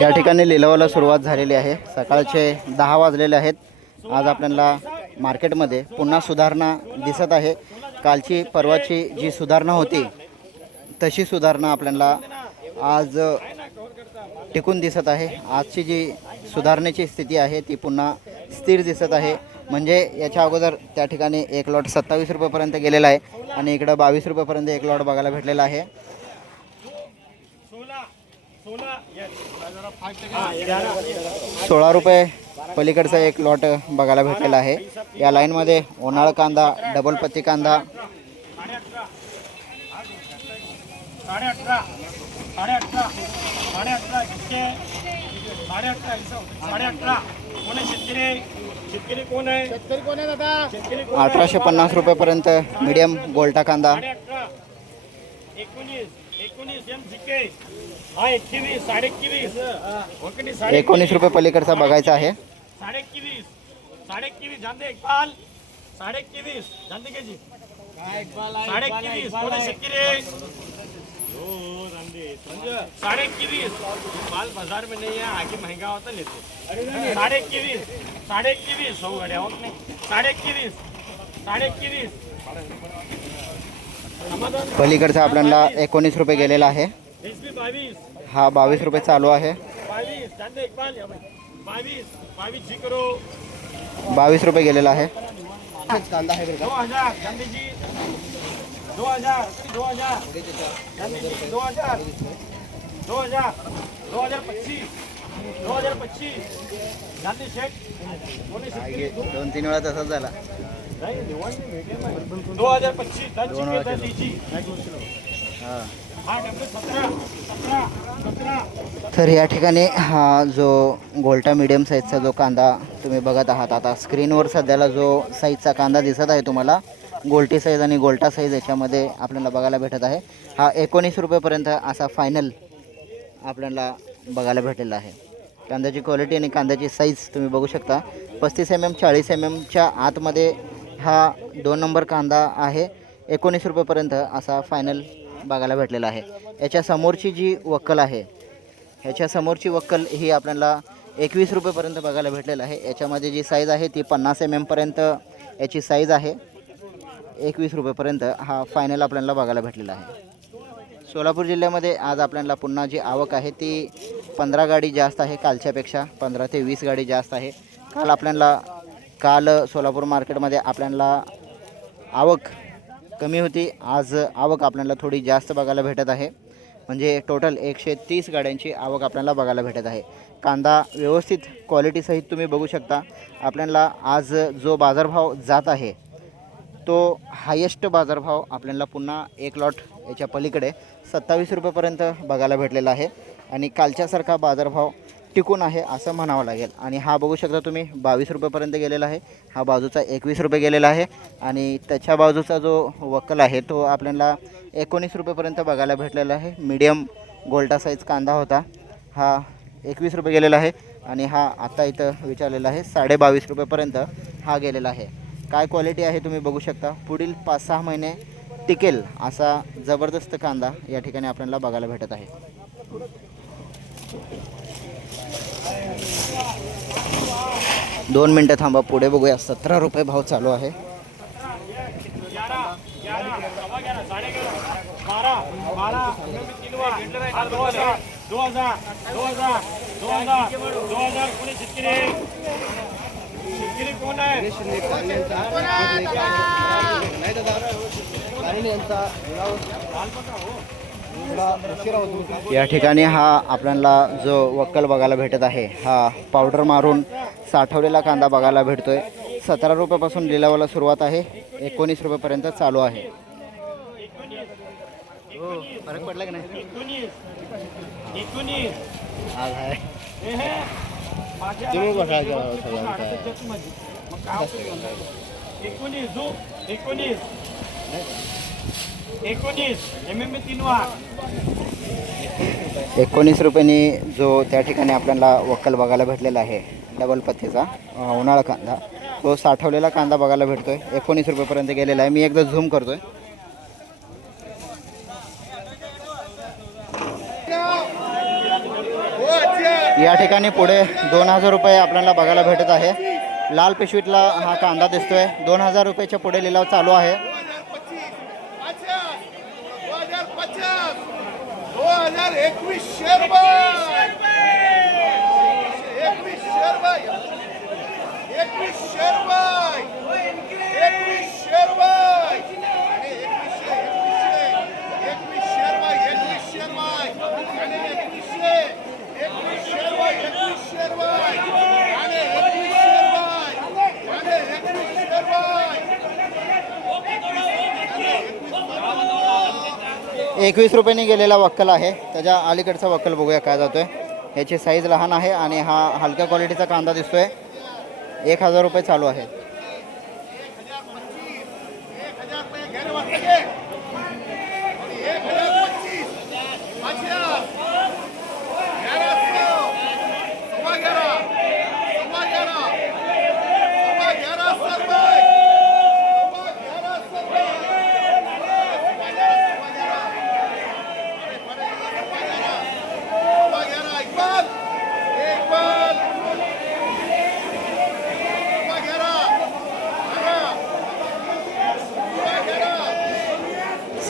या ठिकाणी लिलावाला सुरुवात झालेली आहे। सकाळचे 10 वाजलेले आहेत। आज आपल्याला मार्केटमध्ये पुन्हा सुधारणा दिसत आहे। कालची परवाची जी सुधारणा होती तशी सुधारणा आपल्याला आज टिकून दिसत आहे। आजची जी सुधारणेची स्थिती आहे ती पुन्हा स्थिर दिसत आहे। म्हणजे याच्या अगोदर त्या ठिकाणी एक लॉट 27 रुपयापर्यंत गेलेला आहे आणि इकडे 22 रुपयापर्यंत एक लॉट बघायला भेटलेला आहे। 16 रुपये पलीकडचा एक लॉट बघायला भेटलेला आहे। या लाईनमध्ये उन्हाळ कांदा, डबल पत्ती कांदा, शेतकरी कोण आहे दादा? 1850 रुपयापर्यंत मीडियम गोल्टा कांदा, 19 रुपये पलीकडचा बघायचा आहे। 21 जानते इकबाल 21 जानते के जी 21 कोण शेतकरी 21 माल बाजार में नहीं है, आगे महंगा होता लेते 21 सौ गाड़िया हो नहीं 21 पलीकडचा आपल्याला 19 रुपये गेलेला आहे। हा 22 रुपये चालू आहे। 22 रुपये गेलेला आहे। कांदा आहे 2000 गांधी जी 2000 गांधी शेठ 2-3 वेळा तसाच झाला। 2025 तर या ठिकाणी हा जो गोल्टा मीडियम साईजचा जो कांदा तुम्ही बघत आहात, आता स्क्रीनवर सध्याला जो साईजचा कांदा दिसत आहे तुम्हाला, गोल्टी साईज आणि गोल्टा साईज याच्यामध्ये आपल्याला बघायला भेटत आहे। हा 19 रुपयेपर्यंत असा फायनल आपल्याला बघायला भेटलेला आहे। कांद्याची क्वालिटी आणि कांद्याची साईज तुम्ही बघू शकता। 35 mm 40 mmच्या आतमध्ये हा 2 नंबर कांदा आहे। 19 रुपयेपर्यंत असा फायनल बघायला भेटलेला आहे। याच्या समोरची जी वक्कल आहे, ह्याच्या समोरची वक्कल ही आपल्याला 21 रुपयेपर्यंत बघायला भेटलेलं आहे। याच्यामध्ये जी साईज आहे ती 50 mm पर्यंत याची साईज आहे। 21 रुपयेपर्यंत हा फायनल आपल्याला बघायला भेटलेला आहे। सोलापूर जिल्ह्यामध्ये आज आपल्याला पुन्हा जी आवक आहे ती 15 गाडी जास्त आहे, कालच्यापेक्षा 15 ते 20 गाडी जास्त आहे। काल सोलापूर मार्केटमध्ये आपल्याला आवक कमी होती, आज आवक आपल्याला थोडी जास्त बघायला भेटत आहे। म्हणजे टोटल 130 गाड्यांची आवक आपल्याला बघायला भेटत आहे। कांदा व्यवस्थित क्वालिटीसहित तुम्ही बघू शकता। आपल्याला आज जो बाजारभाव जात आहे तो हायेस्ट बाजारभाव आपल्याला पुन्हा एक लॉट याच्या पलीकडे 27 रुपयेपर्यंत बघायला भेटलेला आहे आणि कालच्यासारखा बाजारभाव टिकून आहे असं म्हणावं लागेल। आणि हा बघू शकता तुम्ही 22 रुपयेपर्यंत गेलेला आहे। हा बाजूचा 21 रुपये गेलेला आहे आणि त्याच्या बाजूचा जो वक्कल आहे तो आपल्याला 19 रुपयेपर्यंत बघायला भेटलेला आहे। मीडियम गोल्टा साईज कांदा होता, हा 21 रुपये गेलेला आहे आणि हा आता इथं विचारलेला आहे 22.5 रुपयेपर्यंत हा गेलेला आहे। काय क्वालिटी आहे तुम्ही बघू शकता। पुढील 5-6 महिने टिकेल असा जबरदस्त कांदा या ठिकाणी आपल्याला बघायला भेटत आहे। 2 मिनटं थांबा, पुढे बघूया। 17 रुपये भाव चालू आहे। 2000 कोण आहे? या ठिकाणी हा आपल्याला जो वक्कल बघायला भेटत आहे हा पावडर मारून साठवलेला कांदा बघायला भेटतोय। 17 रुपयापासून लिलावाला सुरुवात आहे, 19 रुपयेपर्यंत चालू आहे। हो, फरक पडला की नाही? 19 आज आहे तुम्ही बघा 19 रुपयांनी जो त्या ठिकाणी आपल्याला वक्कल बघायला भेटलेला आहे डबल पत्तीचा उन्हाळा कांदा, तो साठवलेला कांदा बघायला भेटतोय। 19 रुपयेपर्यंत गेलेला आहे। मी एकदा झूम करतोय। या ठिकाणी पुढे 2000 रुपये आपल्याला बघायला भेटत आहे. लाल पिशवीतला हा कांदा दिसतोय. 2000 रुपयाच्या पुढे लिलाव चालू आहे. 2100 रुपये 2100 रुपये 2100 रुपये 2100 रुपये 21 रुपयांनी गेलेला वक्कल आहे. त्याच्या अलीकडचा वक्कल बघूया काय जातोय. याची साईज लहान आहे आणि हा हलक्या क्वालिटीचा कांदा दिसतोय. 1000 रुपये चालू आहे.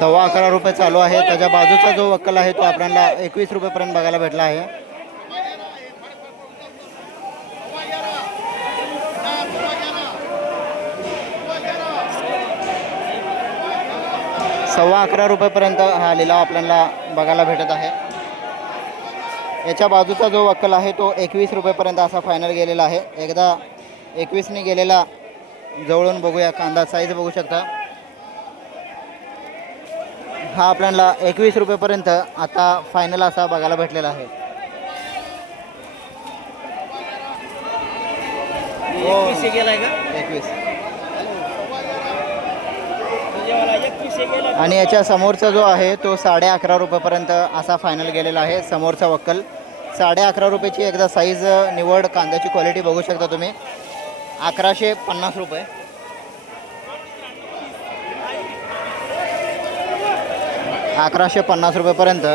11.25 रुपये चालू आहे. त्याच्या बाजूचा जो वक्कल आहे तो आपल्याला 21 रुपयेपर्यंत बघायला भेटला आहे. ₹11.25 रुपयेपर्यंत हा लिलाव आपल्याला बघायला भेटत आहे. याच्या बाजूचा जो वक्कल आहे तो 21 रुपयेपर्यंत असा फायनल गेलेला आहे. एकदा 21ने गेलेला जवळून बघूया. कांदा साईज बघू शकता. हा आपल्याला 21 रुपयेपर्यंत आता फायनल असा बघायला भेटलेला आहे. गेलाय का 21 गेला आणि याच्या समोरचा जो आहे तो 11.5 रुपयेपर्यंत असा फायनल गेलेला आहे. समोरचा वक्कल 11.5 रुपयाची एकदा साईज निवड कांद्याची क्वालिटी बघू शकता तुम्ही. 1150 रुपये 1150 रुपयेपर्यंत.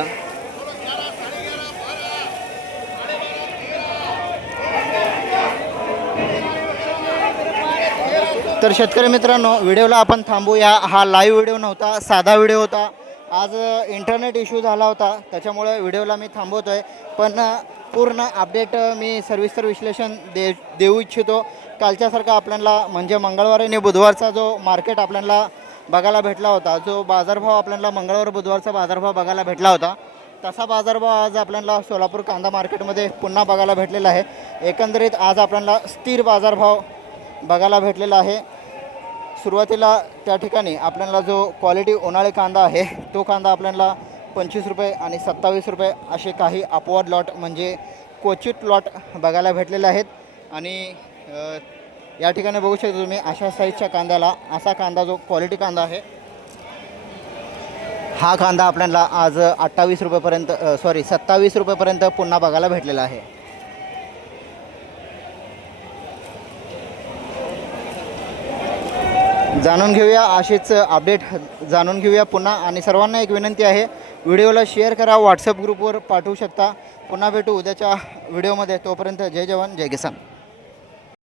तर शेतकरी मित्रांनो, व्हिडिओला आपण थांबूया. हा लाईव्ह व्हिडिओ नव्हता, साधा व्हिडिओ होता. आज इंटरनेट इश्यू झाला होता, त्याच्यामुळे व्हिडिओला मी थांबवतो आहे. पण पूर्ण अपडेट मी सविस्तर विश्लेषण देऊ इच्छितो. कालच्यासारखा आपल्याला म्हणजे मंगळवार आणि बुधवारचा जो मार्केट आपल्याला बघायला भेटला होता, जो बाजारभाव आपल्याला मंगळवार बुधवारचा बाजारभाव बघायला भेटला होता, तसा बाजारभाव आज आपल्याला सोलापूर कांदा मार्केटमध्ये पुन्हा बघायला भेटलेला आहे. एकंदरीत आज आपल्याला स्थिर बाजारभाव बघायला भेटलेला आहे. सुरुवातीला त्या ठिकाणी आपल्याला जो क्वालिटी उन्हाळी कांदा आहे तो कांदा आपल्याला 25 रुपये आणि 27 रुपये असे काही अपवाद लॉट म्हणजे क्वचित लॉट बघायला भेटलेले आहेत. आणि या ठिकाणी बघू शकता तुम्ही अशा साईजच्या कांद्याला असा कांदा जो क्वालिटी कांदा आहे हा कांदा आपल्याला आज 28 रुपयेपर्यंत 27 रुपयेपर्यंत पुन्हा बघायला भेटलेला आहे. जाणून घेऊया असेच अपडेट जाणून घेऊया पुन्हा. आणि सर्वांना एक विनंती आहे, व्हिडिओला शेअर करा, व्हॉट्सअप ग्रुपवर पाठवू शकता. पुन्हा भेटू उद्याच्या व्हिडिओमध्ये. तोपर्यंत जय जवान जय किसान.